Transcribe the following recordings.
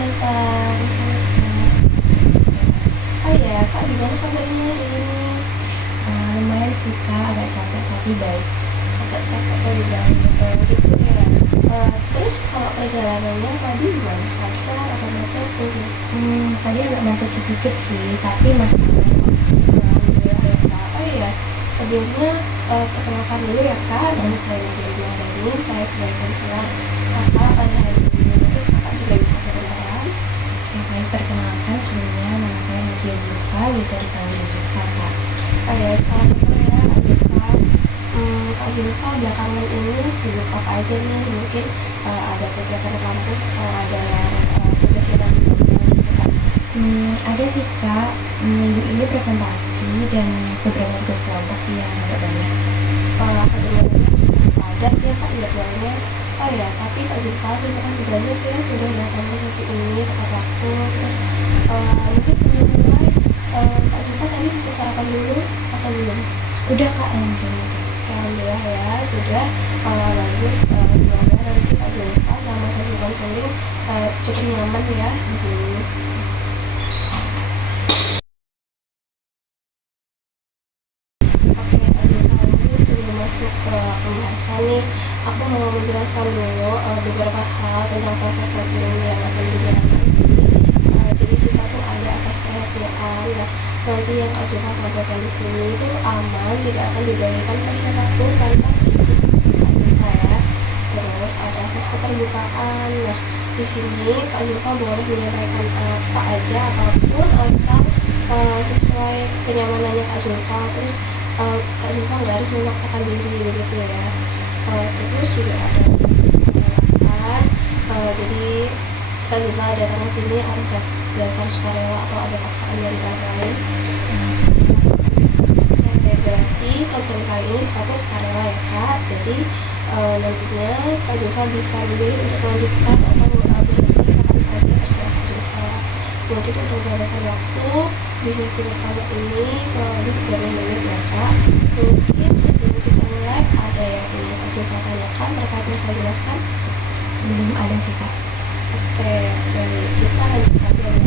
datang. Oh ya, Kak, gimana kabarnya hari ini? Lumayan sih kak, agak capek tapi baik. Agak capek dari bangun gitu ya. Terus kalau perjalanannya tadi gimana? Lancar atau macet tuh? Tadi agak macet sedikit sih, tapi masih aman kok. Alhamdulillah ya Kak. Oh iya, sebelumnya perkenalkan dulu ya Kak, dan saya Nadia Dani, saya sebagai konselor Kakak pada hari ini. Mungkin Kakak juga bisa kedengaran. Yang baik, perkenalkan sebelumnya nama saya Nadia Zulfa, bisa dipanggil Zulfa kak. Oh ya, salam dulu ya Kak Zulfa. Kak Zulfa belakangan ini sibuk apa aja nih? Mungkin ada kegiatan kampus atau ada yang tugas yang lagi dikerjain gitu Kak? Ada sih kak, minggu ini presentasi dan beberapa tugas kelompok sih yang agak banyak. Kedengarannya padat ya Kak jadwalnya. Oh ya, tapi Kak Zulfa terima kasih banyak ya sudah datang ke sesi ini tepat waktu. Terus mungkin sebelum mulai Kak Zulfa tadi sempat sarapan dulu atau belum? Udah kak, langsung. Alhamdulillah ya sudah. Bagus. Semoga nanti Kak Zulfa selama sesi konseling cukup nyaman ya di sini. Oke, Kak Zulfa, ini sebelum masuk ke pembahasan nih, aku mau menjelaskan dulu beberapa hal tentang proses konseling yang akan berjalan nanti. Jadi kita tuh ada asas kerahasiaan. Nah, nanti yang Kak Zulfa sampaikan di sini itu aman, tidak akan dibagikan ke siapapun tanpa seizin Kak Zulfa ya. Terus ada asas keterbukaan. Nah, di sini Kak Zulfa boleh menyampaikan apa aja apapun asal sesuai kenyamanannya Kak Zulfa. Terus Kak Zulfa nggak harus memaksakan diri begitu ya. Terus juga ada sisi sukarelawan. Jadi Kak Zulfa datang ke sini harus dasar sukarela atau ada paksaan dari orang lain. Oke, berarti konseling kali ini sifatnya sukarela ya Kak. Jadi nantinya Kak Zulfa bisa memilih untuk melanjutkan atau berhenti kapan saja terserah Kak Zulfa. Mungkin untuk batasan waktu di sesi pertama ini kurang lebih 30 menit ya Kak. Mungkin sebelum kita mulai ada yang ingin Kak Zulfa tanyakan terkait yang saya jelaskan? Belum ada sih kak. Oke, baik, kita lanjut saja ya.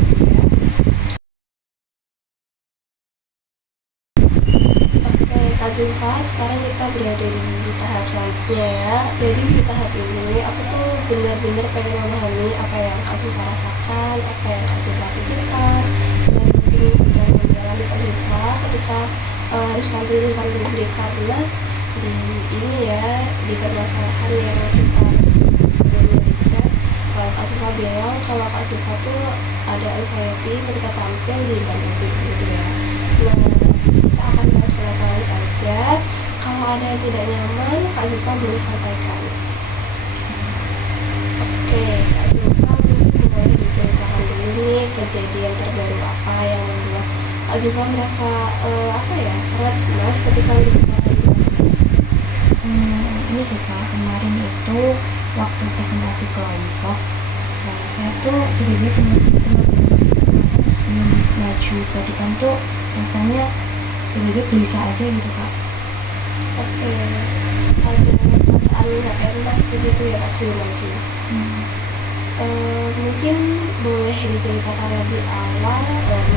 Oke, Kak Zulfa, sekarang kita berada di tahap selanjutnya ya. Jadi di tahap ini aku tuh benar-benar pengen memahami apa yang Kak Zulfa rasakan, apa yang Kak Zulfa pikirkan, dan mungkin sedang menjalani Kak Zulfa ketika harus tampil di depan publik, karena di ini ya, di permasalahan yang kita harus sebelumnya dicek. Kak Zulfa bilang kalau Kak Zulfa tuh ada anxiety ketika tampil di depan publik gitu ya. Nah, kita akan bahas pelan-pelan saja. Kalau ada yang tidak nyaman, Kak Zulfa boleh sampaikan. Oke, Kak Zulfa mungkin boleh diceritakan dulu nih kejadian terbaru apa yang membuat Kak Zulfa merasa sangat cemas ketika berbicara di depan. Ini sih kak, kemarin itu waktu presentasi kelompok, saya tuh tiba-tiba cemas banget gitu. Sebelum maju ke depan tuh rasanya tiba-tiba gelisah aja gitu kak. Oke, ada perasaan nggak enak begitu ya Kak sebelum maju. Mungkin boleh diceritakan lebih awal,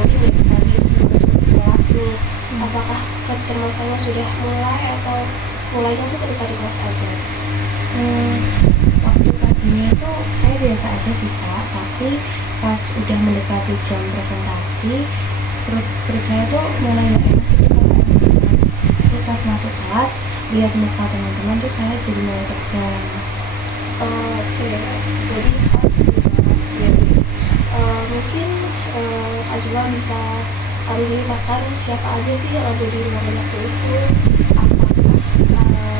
mungkin dari tadi sebelum masuk ke kelas nih, apakah kecemasannya sudah mulai atau mulainya tuh ketika di kelas aja? Waktu tadinya itu saya biasa aja sih kak, tapi pas udah mendekati jam presentasi, perut saya tuh mulai nggak enak gitu kak, kayak panas. Terus pas masuk kelas, lihat muka teman-teman tuh saya jadi mulai tegang. Oke, jadi pas di kelas ya. Mungkin Kak Zula bisa menceritakan siapa aja sih yang ada di ruangan waktu itu, apakah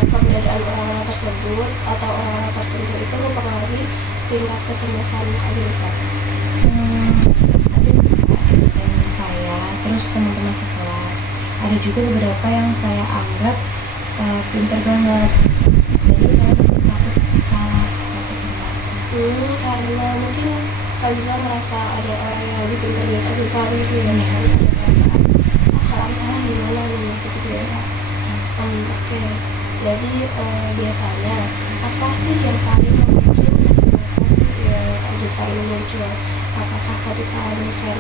keberadaan orang-orang tersebut atau orang-orang tertentu itu mempengaruhi tingkat kecemasan Kak Zula? Ada sih kak, dosen saya, terus teman-teman sekelas. Ada juga beberapa yang saya anggap pinter banget. Jadi saya takut salah, takut berhasil. Karena mungkin Kak Zula merasa ada orang yang lebih pintar dari Kak Zula gitu ya, kan ada perasaan kalau aku salah gimana nih gitu ya. Oke, jadi biasanya apa sih yang paling memicu kecemasan yang Kak Kak Zulfa ini muncul? Apakah ketika dosen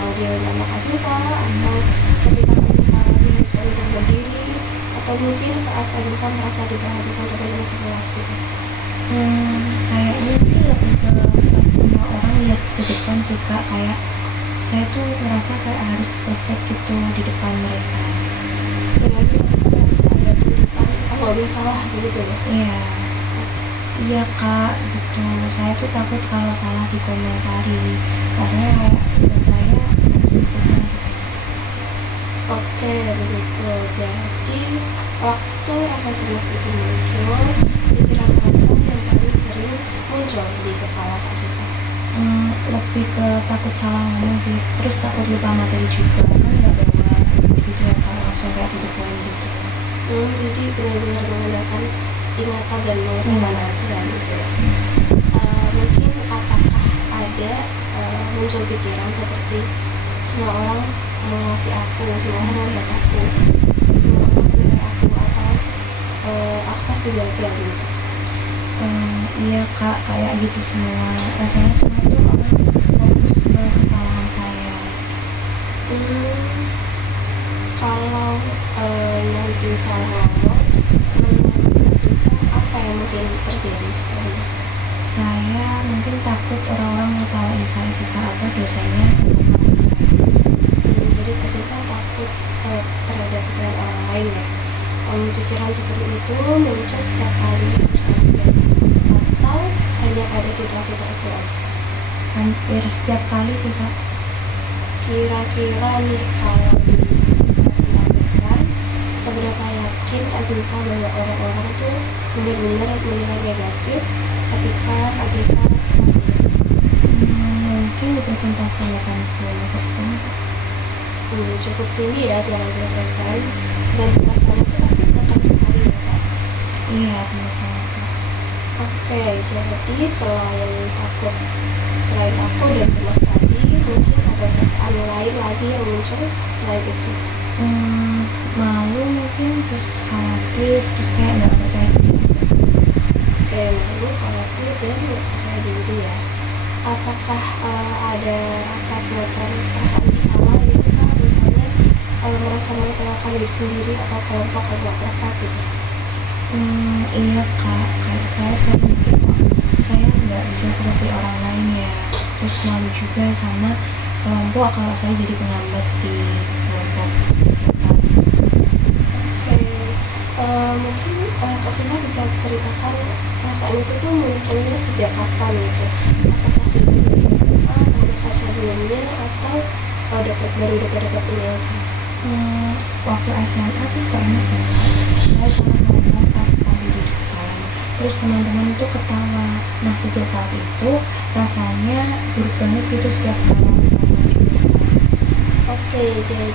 manggil nama Kak Zulfa, atau ketika Kak Zulfa diharuskan untuk berdiri, atau mungkin saat Kak Zulfa merasa diperhatikan teman-teman sekelas gitu? Kayaknya sih lebih ke pas semua orang lihat ke depan sih Kak, kayak saya tuh merasa kayak harus perfect gitu di depan mereka. Berarti Kak merasa ada tuntutan, nggak boleh salah begitu ya? Iya, iya Kak, gitu. Saya tuh takut kalau salah dikomentari. Rasanya kayak tugas saya harus sempurna gitu. Oke, begitu. Jadi, waktu rasa cemas itu muncul, pikiran apa yang paling sering muncul di kepala Kak Zulfa? Lebih ke takut salah ngomong sih, terus takut lupa materi juga, kan nggak bawa gitu ya Kak, langsung kayak tutup poin gitu. Jadi benar-benar menggunakan ingatan dan mengutamakan aja gitu ya. Mungkin apakah ada muncul pikiran seperti semua orang mengasihi aku, semua orang melihat aku, semua orang menilai aku, atau aku pasti gagal gitu? Iya Kak, kayak gitu semua. Rasanya semua tuh orang fokus ke kesalahan saya. Kalau nanti salah ngomong, menurut Kak Zulfa apa yang mungkin terjadi sekarang? Saya mungkin takut orang-orang ngetawain saya sih Kak, atau dosennya ngetawain saya. Jadi Kak Zulfa takut terhadap pikiran orang lain ya. Pikiran seperti itu muncul setiap kali bersandar, atau hanya pada situasi tertentu aja? Hampir setiap kali sih Kak. Kira-kira nih, kalau dipresentasikan, seberapa yakin Kak Zulfa bahwa orang-orang tuh benar-benar menilai negatif ketika Kak Zulfa Mungkin di presentasi 80%. cukup tinggi ya, 80%, dan perasaan itu pasti tekan sekali ya Kak? Iya, benar banget Kak. Oke, jadi selain aku dan cemas tadi, mungkin ada perasaan lain lagi yang muncul selain itu? Malu mungkin, terus khawatir, terus kayak nggak percaya diri. Oke, lalu khawatir dan nggak percaya diri ya. Apakah ada rasa semacam perasaan bersalah gitu Kak? Misalnya merasa mengecewakan diri sendiri atau kelompok yang nggak tepat gitu? Iya Kak, kayak saya sering mikir kok saya nggak bisa seperti orang lain ya. Terus malu juga sama kelompok kalau saya jadi penghambat di kelompok. Oke, mungkin Kak Zulfa bisa ceritakan perasaan itu tuh munculnya sejak kapan gitu? Apakah sudah dari SMA atau fase sebelumnya, atau baru dekat-dekat ini aja? Waktu SMA sih banyak ya Kak. Saya sangat ngomong pas lagi di depan. Terus teman-teman itu ketawa. Nah sejak saat itu rasanya buruk banget gitu setiap kali ngomong di depan. Oke, jadi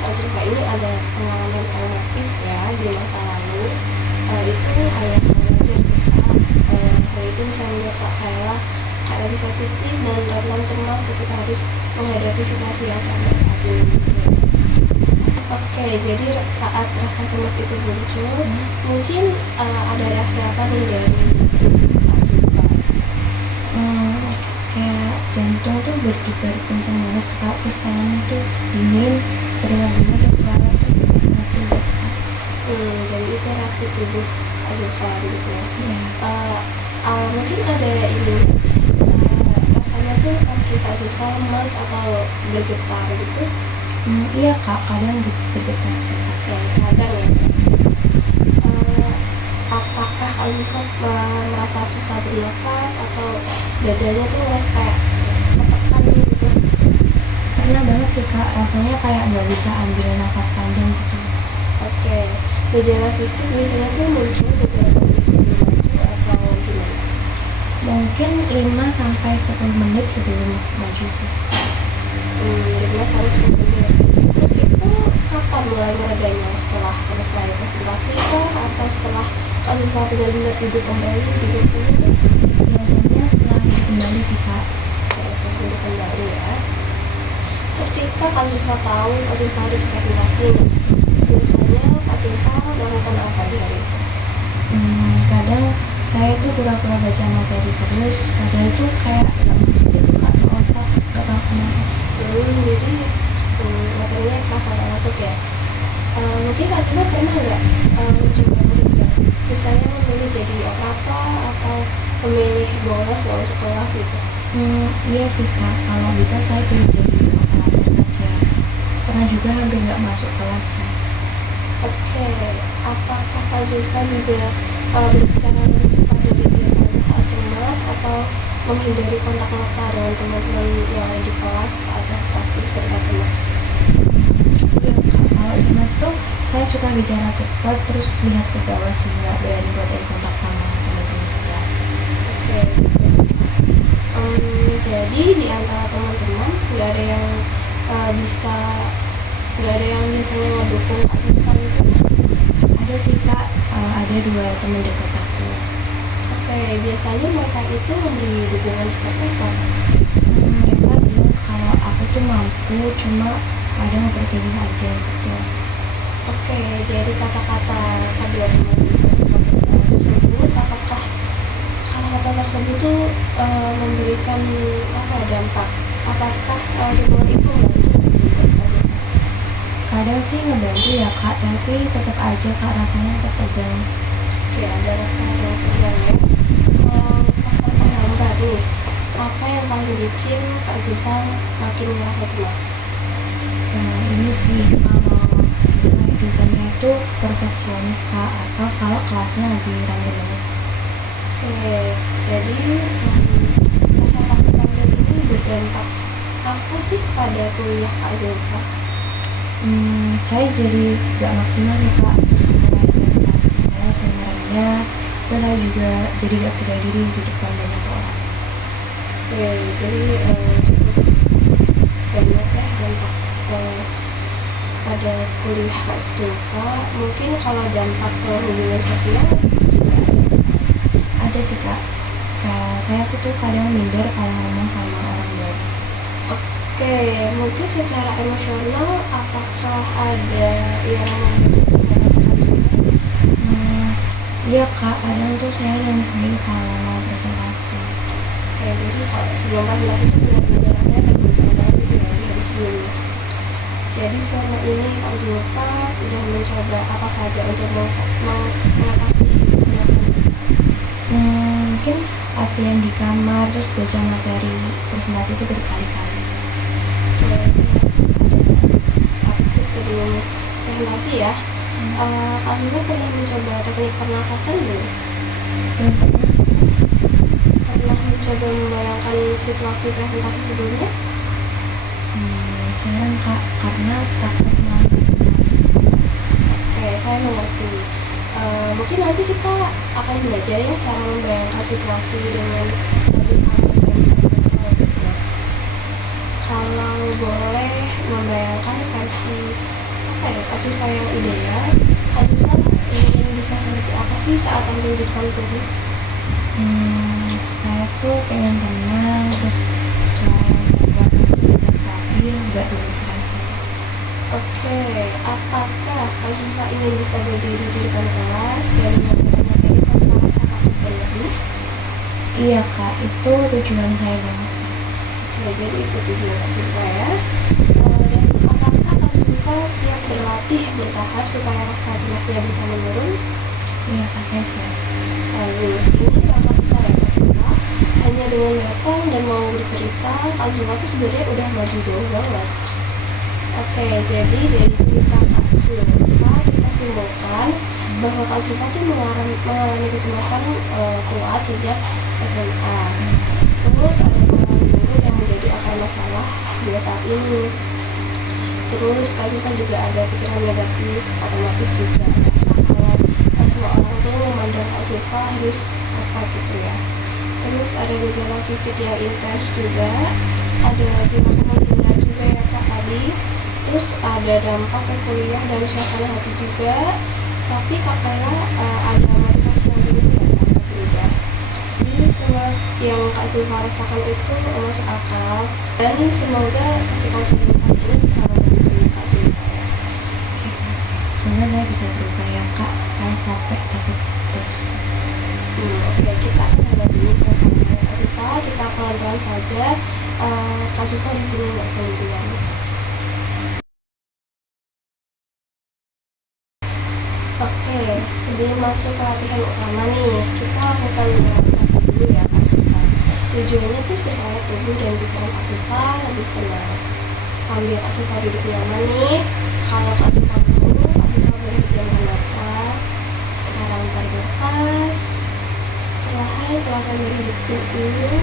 Kak Zulfa ini ada pengalaman traumatis ya di masa lalu. Itu hal yang sangat wajar sih Kak. Hal itu bisa membuat Kak Kayla lebih sensitif dan rentan cemas ketika harus menghadapi situasi yang sama saat ini gitu. Oke, jadi saat rasa cemas itu muncul, mungkin ada reaksi apa nih dari tubuh Kak Zulfa? Kayak jantung tuh berdebar kencang banget Kak, terus tangan tuh dingin, berdengar-dengar, terus suara tuh kecil gitu Kak. Jadi itu reaksi tubuh Kak Zulfa gitu ya. Iya. Mungkin ada ini, rasanya tuh kaki Kak Zulfa lemas atau bergetar gitu? Iya Kak, kadang bergetar sih Kak. Ya, kadang ya. Apakah Kak Zulfa merasa susah bernafas, atau dadanya tuh merasa kayak ketekan gitu? Pernah banget sih Kak, rasanya kayak nggak bisa ambil nafas panjang gitu. Oke, gejala fisik biasanya tuh muncul beberapa menit sebelum maju atau gimana? Mungkin 5-10 menit sebelum maju sih. 5-10 menit. Terus itu kapan mulai meredanya? Setelah selesai presentasi kah, atau setelah Kak Zulfa benar-benar duduk kembali di kursinya tuh? Biasanya setelah hidup kembali sih Kak. Setelah duduk kembali ya. Ketika Kak Zulfa tahu Kak Zulfa harus presentasi, biasanya Kak Zulfa melakukan apa di hari itu? Kadang saya tuh pura-pura baca materi terus, padahal itu kayak nggak masuk gitu kak di otak, nggak tahu kenapa. Jadi materinya kerasa nggak masuk ya. Mungkin Kak Zuba pernah nggak mencoba menghindar, misalnya memilih jadi operator atau memilih bolos nggak masuk kelas gitu? Iya sih kak, kalau bisa saya pilih jadi operator aja. Pernah juga hampir nggak masuk kelas sih. Oke, apakah Kak Zulfa juga berbicara lebih cepat dari biasanya saat cemas atau menghindari kontak mata dengan teman-teman yang ada di kelas saat presentasi ketika cemas? Iya kak, kalau cemas tuh saya suka bicara cepat terus lihat ke bawah sih, nggak berani buat eye kontak sama teman-teman sekelas. Oke, jadi di antara teman-teman nggak ada yang bisa nggak ada yang biasanya ngedukung Kak Zulfa itu? Ada sih kak, ada 2 teman dekat aku. Oke, biasanya mereka itu memberi dukungan seperti apa? Mereka bilang kalau aku tuh mampu, cuma kadang overthinking aja gitu. Oke, dari kata-kata kedua teman tersebut, apakah kata-kata tersebut tuh memberikan apa dampak? Apakah dukungan itu membantu buat kalian? Kadang sih ngebantu ya kak, tapi tetap aja kak rasanya tetap tegang. Ya, ada rasa yang tegang ya. Kalau faktor penghambat nih, apa yang paling bikin Kak Zulfa makin merasa cemas? Nah ini sih kalau nilai dosennya itu perfeksionis kak, atau kalau kelasnya lagi rame banget. Oke, jadi rasa takut ini berdampak apa sih pada kuliah Kak Zulfa? Saya jadi gak maksimal sih kak, terus nilai presentasi saya sering rendah, dan saya juga jadi gak percaya diri di depan banyak orang. Oke, jadi cukup banyak ya dampak pada kuliah Kak Zulfa. Mungkin kalau dampak ke hubungan sosial juga Ada sih kak, kayak saya tuh kadang minder kalau ngomong sama orang baru. Oke, mungkin secara emosional apakah ada yang membuat secara ketakutan? Iya kak, kadang tuh saya nangis kalau mau presentasi. Oke, jadi kalau sebelum presentasi itu benar-benar rasanya terbincang banget gitu ya dari sebelumnya. Jadi selama ini Kak Zulfa sudah mencoba apa saja untuk mengatasi cemas ini? Mungkin latihan di kamar, terus baca materi presentasi itu berkali-kali. Praktik sebelum presentasi ya. Kak Zulfa pernah mencoba teknik pernafasan belum? Belum pernah sih. Pernah mencoba membayangkan situasi presentasi sebelumnya? Jarang kak, karena takut malah. Oke, saya mengerti. Mungkin nanti kita akan belajar ya cara membayangkan situasi dengan lebih aman dan terjangkau gitu. Kalau boleh membayangkan versi apa ya, Kak Zulfa yang ideal, Kak Zulfa ingin bisa seperti apa sih saat tampil di depan publik? Saya tuh pengen tenang, terus suara yang saya buat bisa stabil, gak bergerak. Oke, apakah Kak Zulfa ingin bisa berdiri di depan kelas dan menyampaikan materi tanpa rasa takut berlebih? Iya kak, itu tujuan saya banget sih. Oke, jadi itu tujuan Kak Zulfa ya. Dan apakah Kak Zulfa siap berlatih bertahap supaya rasa cemasnya bisa menurun? Iya kak, saya siap. Lulus ini dampak besar ya Kak Zulfa. Hanya dengan datang dan mau bercerita, Kak Zulfa tuh sebenarnya udah maju jauh banget. Oke, jadi dari cerita Kak Zulfa kita simpulkan bahwa Kak Zulfa tuh mengalami kecemasan kuat sejak SMA. Terus ada pengalaman buruk yang menjadi akar masalah hingga saat ini. Terus Kak Zulfa juga ada pikiran negatif, otomatis juga rasa kalau semua orang tuh memandang Kak Zulfa harus apa gitu ya. Terus ada gejala fisik yang intens juga, ada perilaku menghindar juga ya Kak tadi. Terus ada dampak ke kuliah dan suasana hati juga. Tapi kakaknya ada motivasi yang berlebihan atau tidak. Jadi semua yang Kak Zulfa rasakan itu masuk akal. Dan semoga sesi konseling kali ini bisa membantu Kak Zulfa ya. Semoga saya bisa berubah ya kak, saya capek tapi terus. Oke, kita akan mulai dulu selesai. Kak Siva, kita pelan-pelan saja. Kak Siva di sini nggak sendirian. Oke, sebelum masuk ke latihan utama nih, kita lakukan relaksasi dulu ya Kak Siva. Tujuannya tuh supaya tubuh dan pikiran Kak Siva lebih tenang. Sambil Kak Siva duduk nyaman nih, kalau Kak Siva mau, Kak Siva boleh pejamkan mata. Sekarang tarik nafas, perlahan keluarkan dari hidung dulu,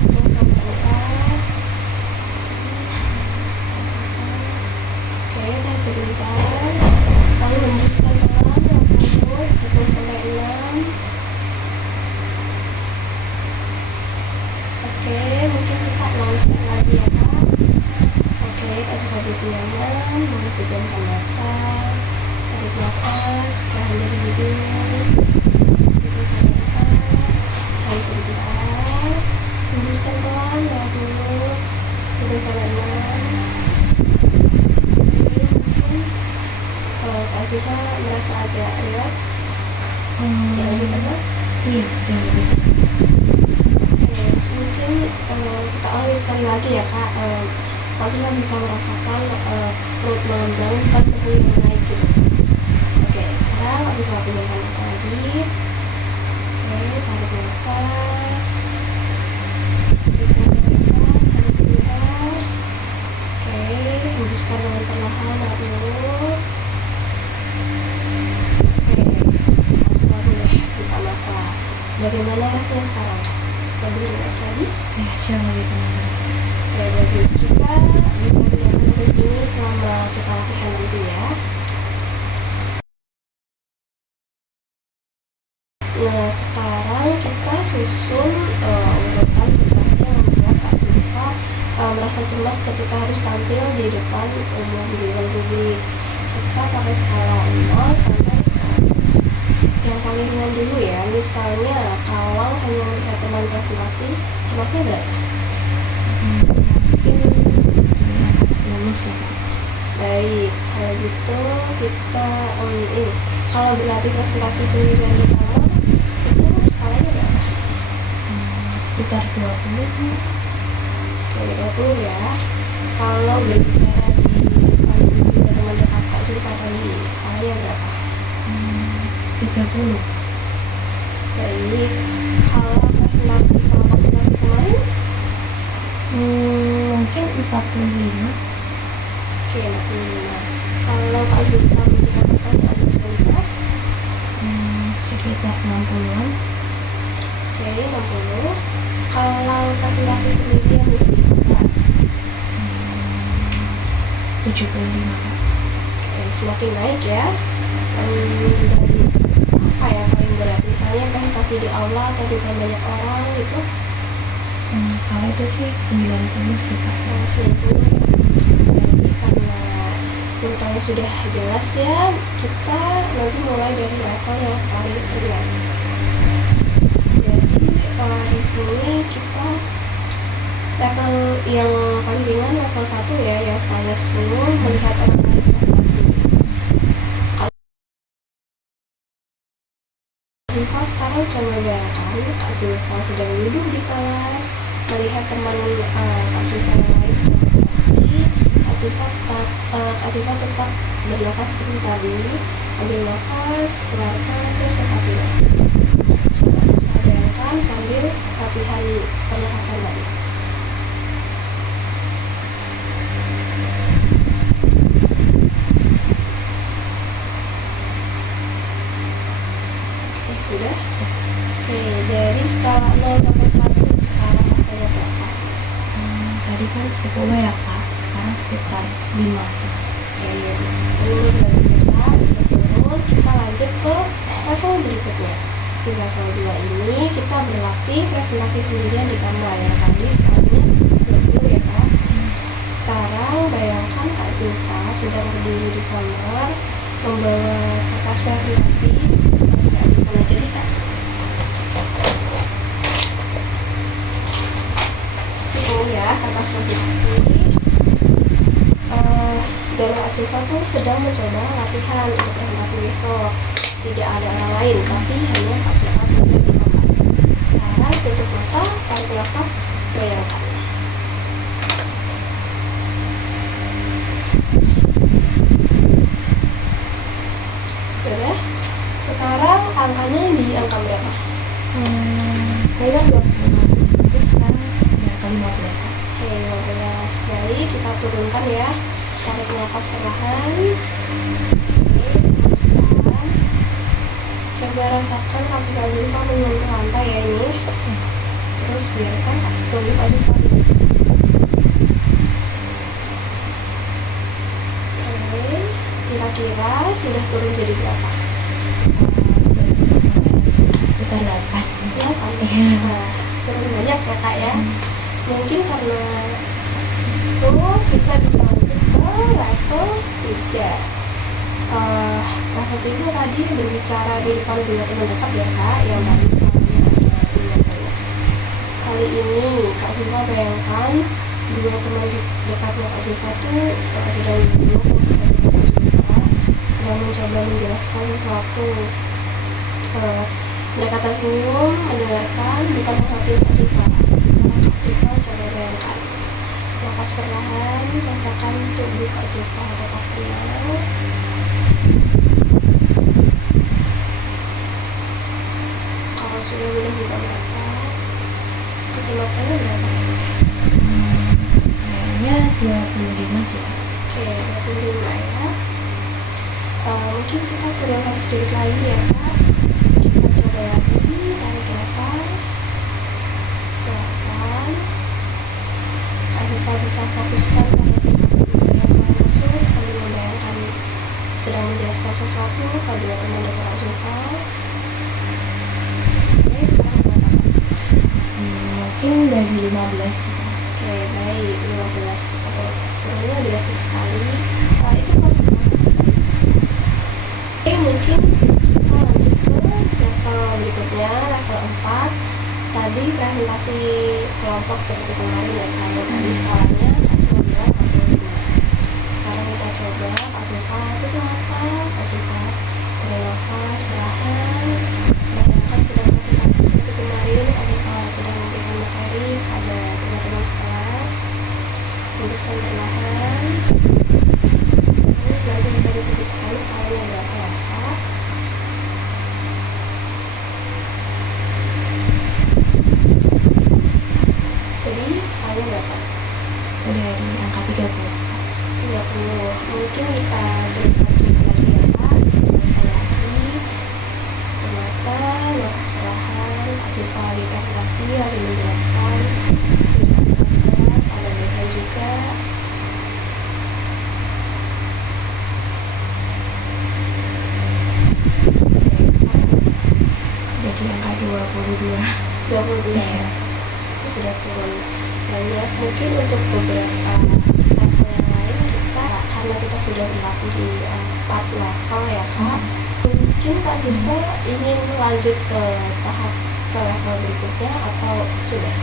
hitung sampai 4. Oke, tahan sebentar, lalu hembuskan pelan yang mulut, hitung sampai 6. Oke, mungkin kita ulang sekali lagi ya Kak. Oke, Kak Siva duduk nyaman, boleh pejamkan mata, tarik nafas, perlahan dari hidung, hitung sampai 4. Tahan sebentar, hembuskan pelan lewat mulut, hitung sampai 6. Oke, mungkin Kak Siva merasa agak rileks, ya lebih tenang. Iya, jauh lebih tenang. Oke, mungkin kita ulangi sekali lagi ya Kak. Kak Siva bisa merasakan perut mengembang, bukan tubuh yang naik gitu. Oke, sekarang Kak Siva pejamkan mata lagi. Oke, tarik nafas, hitung sampai 4, tahan sebentar. Oke, hembuskan dengan perlahan lewat mulut. Oke, Kak Siva boleh buka mata. Bagaimana rasanya sekarang? Lebih rileks lagi? Ya, jauh lebih tenang. Oke, bagus. Kita bisa gunakan trik ini selama kita latihan nanti ya. Nah, sekarang kita susun urutan situasi yang membuat Kak Siva merasa cemas ketika harus tampil di depan umum di depan publik. Kita pakai skala 0 sampai 100. Yang paling ringan dulu ya, misalnya kalau hanya melihat teman presentasi, cemasnya berapa? Mungkin 10 sih Kak. Baik, kalau gitu kita ini kalau berlatih presentasi sendirian di kamar itu skalanya berapa? Sekitar 20. Oke, 20 ya. Kalau berbicara di depan juga teman dekat Kak Sulfa tadi, skalanya berapa? 30. Baik, kalau presentasi kemarin, Mungkin 45. oke 45. Kalau Kak Sulfa mencoba pertanyaan dosen di kelas, Sekitar 60-an. oke 60. Kalau presentasi sendirian di kelas, 75 Kak. semakin naik ya. Dari apa ya paling berat, misalnya presentasi di aula atau di depan banyak orang gitu. Kalau itu sih 90 sih Kak. Itu jadi karena urutannya sudah jelas ya, kita nanti mulai dari level yang paling ringan. Jadi di sini kita level yang paling ringan level 1 ya, yang skalanya 10, melihat orang lain presentasi. Zulfa sekarang coba bayangkan Kak Zulfa sedang duduk di kelas, melihat teman Kak Zulfa yang lain sedang berinteraksi. Kak Zulfa tetap bernafas seperti tadi, ambil nafas, keluarkan, terus tetap rileks. Coba kita bayangkan sambil latihan pernafasan tadi. Sudah? Oke, dari skala 0 sampai 100 sekarang rasanya berapa? Tadi kan 10 ya Kak, sekarang sekitar 5 sih. Oke, turun dari atas, sudah turun, kita lanjut ke level berikutnya. Di level 2 ini kita berlatih presentasi sendirian di kamar ya. Tadi skalanya 20 ya Kak. Sekarang bayangkan Kak Zulfa sedang berdiri di kamar, membawa kertas presentasi. Mana jadi Kak? Ini ya kertas presentasi. Dan Kak Zulfa tuh sedang mencoba latihan untuk presentasi besok. Tidak ada orang lain, tapi hanya Kak Zulfa sudah dimakan. Sekarang tutup mata, tarik nafas, bayangkan. Sudah. Sekarang angkanya di angka berapa? Tadi kan 25, tapi sekarang udah ke 15 ya. Oke, 15. Baik, kita turunkan ya. Tarik nafas perlahan. Oke, teruskan. Coba rasakan kaki Kak Zulfa menyentuh lantai ya ini. Terus biarkan tubuh Kak Zulfa rileks. Oke, kira-kira sudah turun jadi berapa? Sekitar 8. 8. Iya. Nah, turun banyak ya Kak ya. Mungkin karena itu kita bisa lanjut ke level 3. Level 3 tadi berbicara di depan 2 teman dekat ya Kak, yang tadi skalanya ada 50. Kali ini Kak Zulfa bayangkan 2 teman dekatnya Kak Zulfa tuh sedang duduk Kak Zulfa sedang mencoba menjelaskan sesuatu. Mereka tersenyum, mendengarkan, bukan menghakimi Kak Zulfa. Sekarang Kak Zulfa coba bayangkan. Napas perlahan, rasakan tubuh Kak Zulfa tetap tenang. Kalau sudah boleh buka mata, kecepatan berapa? Kayaknya 25 sih. Oke, 25 ya. Mungkin kita turunkan sedikit lagi ya Kak. Kita coba lagi, tarik nafas pelan. Kak Zulfa bisa fokuskan pada sensasi udara yang masuk sambil membayangkan sedang menjelaskan sesuatu pada teman dekat Kak Zulfa. Oke, sekarang berapa? Mungkin dari 15 sih. Oke, baik, 15. Kita turunkan sebenarnya drastis sekali. Itu konsentrasi. Oke, mungkin kita lanjut ke level berikutnya, level 4. Tadi presentasi kelompok seperti kemarin ya Kak, yang tadi skalanya Kak Zulfa bilang 45. Sekarang kita coba Kak Zulfa tutup mata, Kak Zulfa tarik nafas perlahan. Bayangkan sedang presentasi seperti kemarin, Kak Zulfa sedang memberikan materi pada teman-teman sekelas. Luruskan perlahan. Nanti bisa disebutkan skalanya berapa ya Kak? Jadi skalanya berapa? Udah di angka 30. 30. Mungkin kita turunkan sedikit lagi ya Kak. Coba sekali lagi. Tutup mata, napas perlahan. Kak Zulfa di presentasi lagi menjelaskan. Tidak keras-keras, ada dosen juga. Oke, sekarang Jadi angka 22. 22 ya. Itu sudah turun banyak. Mungkin untuk beberapa level yang lain kita, karena kita sudah berlatih di 4 level ya Kak, mungkin Kak Zulfa ingin lanjut ke tahap ke level berikutnya atau sudah?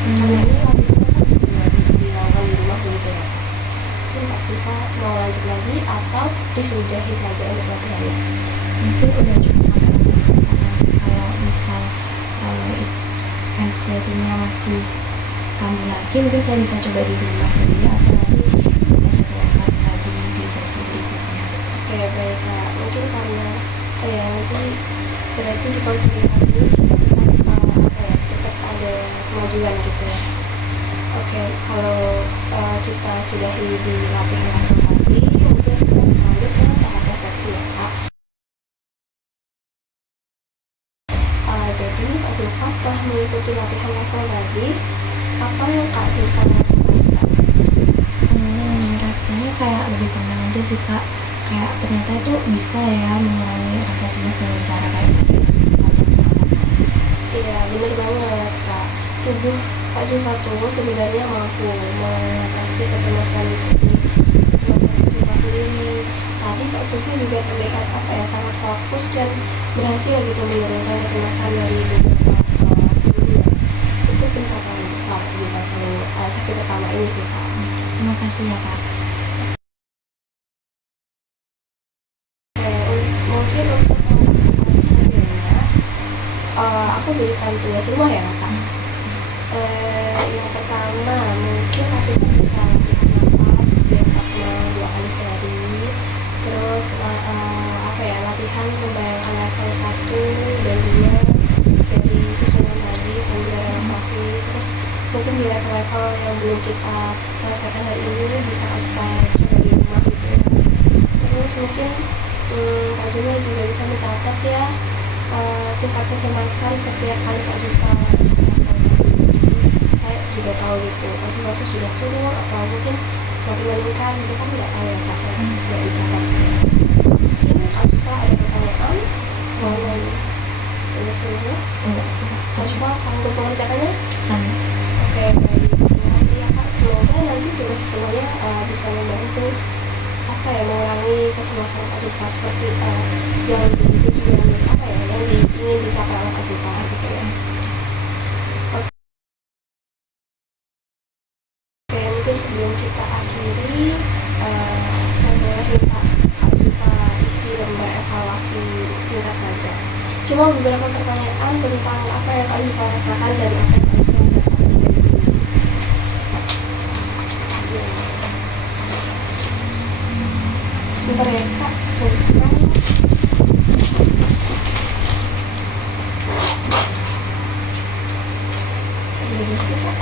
Karena ini latihannya kan harus dilakukan di rumah begitu ya Kak. Mungkin Kak Zulfa mau lanjut lagi atau disudahi saja untuk latihannya? Mungkin udah cukup sampai karena kalau misal hasilnya masih kambuh lagi, mungkin saya bisa coba di rumah sendiri atau nanti kita coba lagi di sesi berikutnya. Oke, baik Kak. Mungkin karena nanti berarti di konseling hari ini kita tetap ada kemajuan gitu ya. Oke, kalau kita sudahi di latihan level tadi, mungkin kita bisa lanjut ke tahap refleksi ya Kak. Jadi Kak Zulfa setelah mengikuti latihan level tadi, apa yang Kak Zulfa rasakan sekarang? Rasanya kayak lebih tenang aja sih Kak. Kayak ternyata itu bisa ya mengurangi rasa cemas dengan cara kayak tadi. Iya, bener banget Kak. Tubuh Kak Zulfa tuh sebenarnya mampu mengatasi kecemasan Kak Zulfa sendiri. Tadi Kak Zulfa juga terlihat sangat fokus dan berhasil gitu menurunkan kecemasan dari beberapa sebelumnya. Itu pencapaian besar di sesi pertama ini sih Kak. Terima kasih ya Kak. Mungkin untuk hasilnya berikan tugas semua ya Kak. Yang pertama mungkin Kak Suka bisa latihan nafas diafragma 2 kali sehari. Terus latihan membayangkan level 1 dan 2 dari susunan tadi sambil relaksasi. Terus mungkin di level-level yang belum kita selesaikan hari ini bisa Kak Suka coba di rumah gitu ya. Terus mungkin Kak Zumi juga bisa mencatat ya tingkat kecemasan setiap kali Kak Suka. Saya juga tahu gitu Kak Suka tuh sudah turun atau mungkin semakin meningkat, itu kan nggak tahu ya Kak, nggak dicatat. Mungkin Kak Suka ada pertanyaan mau nanya ini semua? Enggak sih. Kak Suka sanggup mengerjakannya? Sama. Oke, baik, terima kasih ya Kak. Semoga nanti tugas semuanya bisa membantu mengurangi kecemasan Kak Suka seperti yang tujuan yang ingin dicapai oleh Kak Suka gitu ya. Oke, mungkin sebelum kita akhiri, saya boleh minta Kak Suka isi lembar evaluasi singkat saja. Cuma beberapa pertanyaan tentang apa yang Kak Suka rasakan dan apa yang Kak Suka dapatkan. Sebentar ya Kak, ini sih Kak.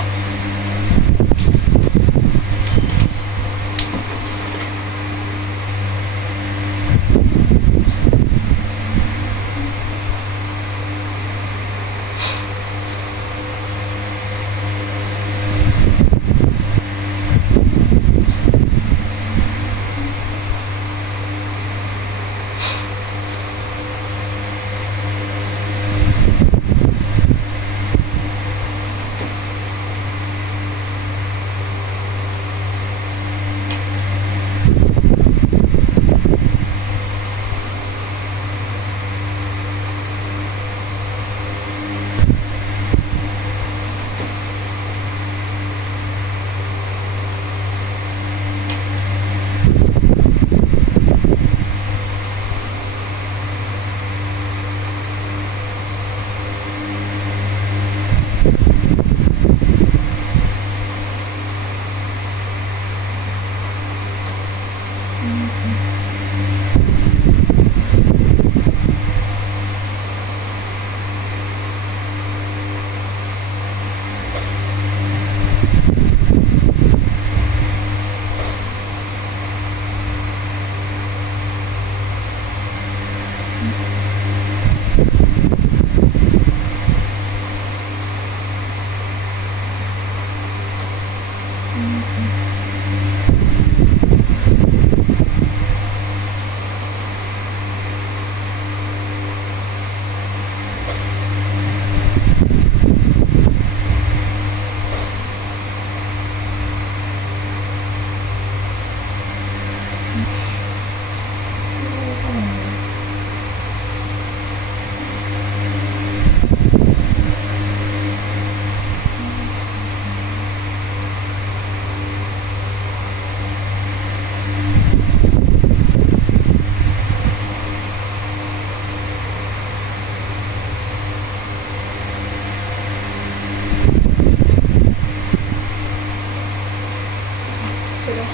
Sudah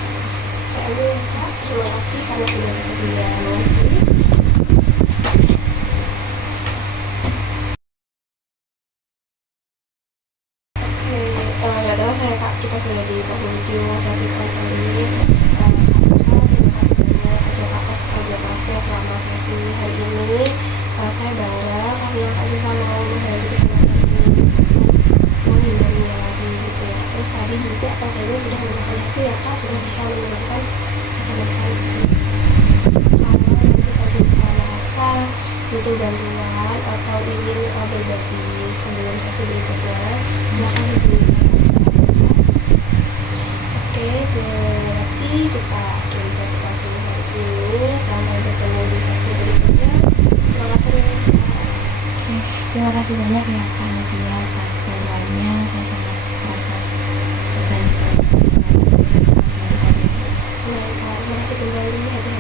saya ambil ya Kak. Terima kasih karena sudah bersedia mengisi. Oke, nggak terasa ya Kak, kita sudah di penghujung sesi konseling. Terima kasih banyak Kak Suka atas kerja kerasnya selama sesi hari ini. Saya bangga karena Kak Suka mau menghadapi kecemasan ini, menghindarinya lagi gitu ya. Terus tadi juga konselnya sudah membuahkan hasil ya Kak, sudah bisa menyebabkan kecemasan itu. Kalau nanti Kak Suka merasa butuh bantuan atau ingin berbagi sebelum sesi berikutnya, silahkan hubungi saya. Oke, berarti kita akhiri sesi konseling hari ini. Sampai bertemu di sesi berikutnya. Semangat terus. Terima kasih banyak ya Kak Nadia atas bantuannya. Saya sangat merasa terbantu dengan sesi konseling tadi. Terima kasih kembali.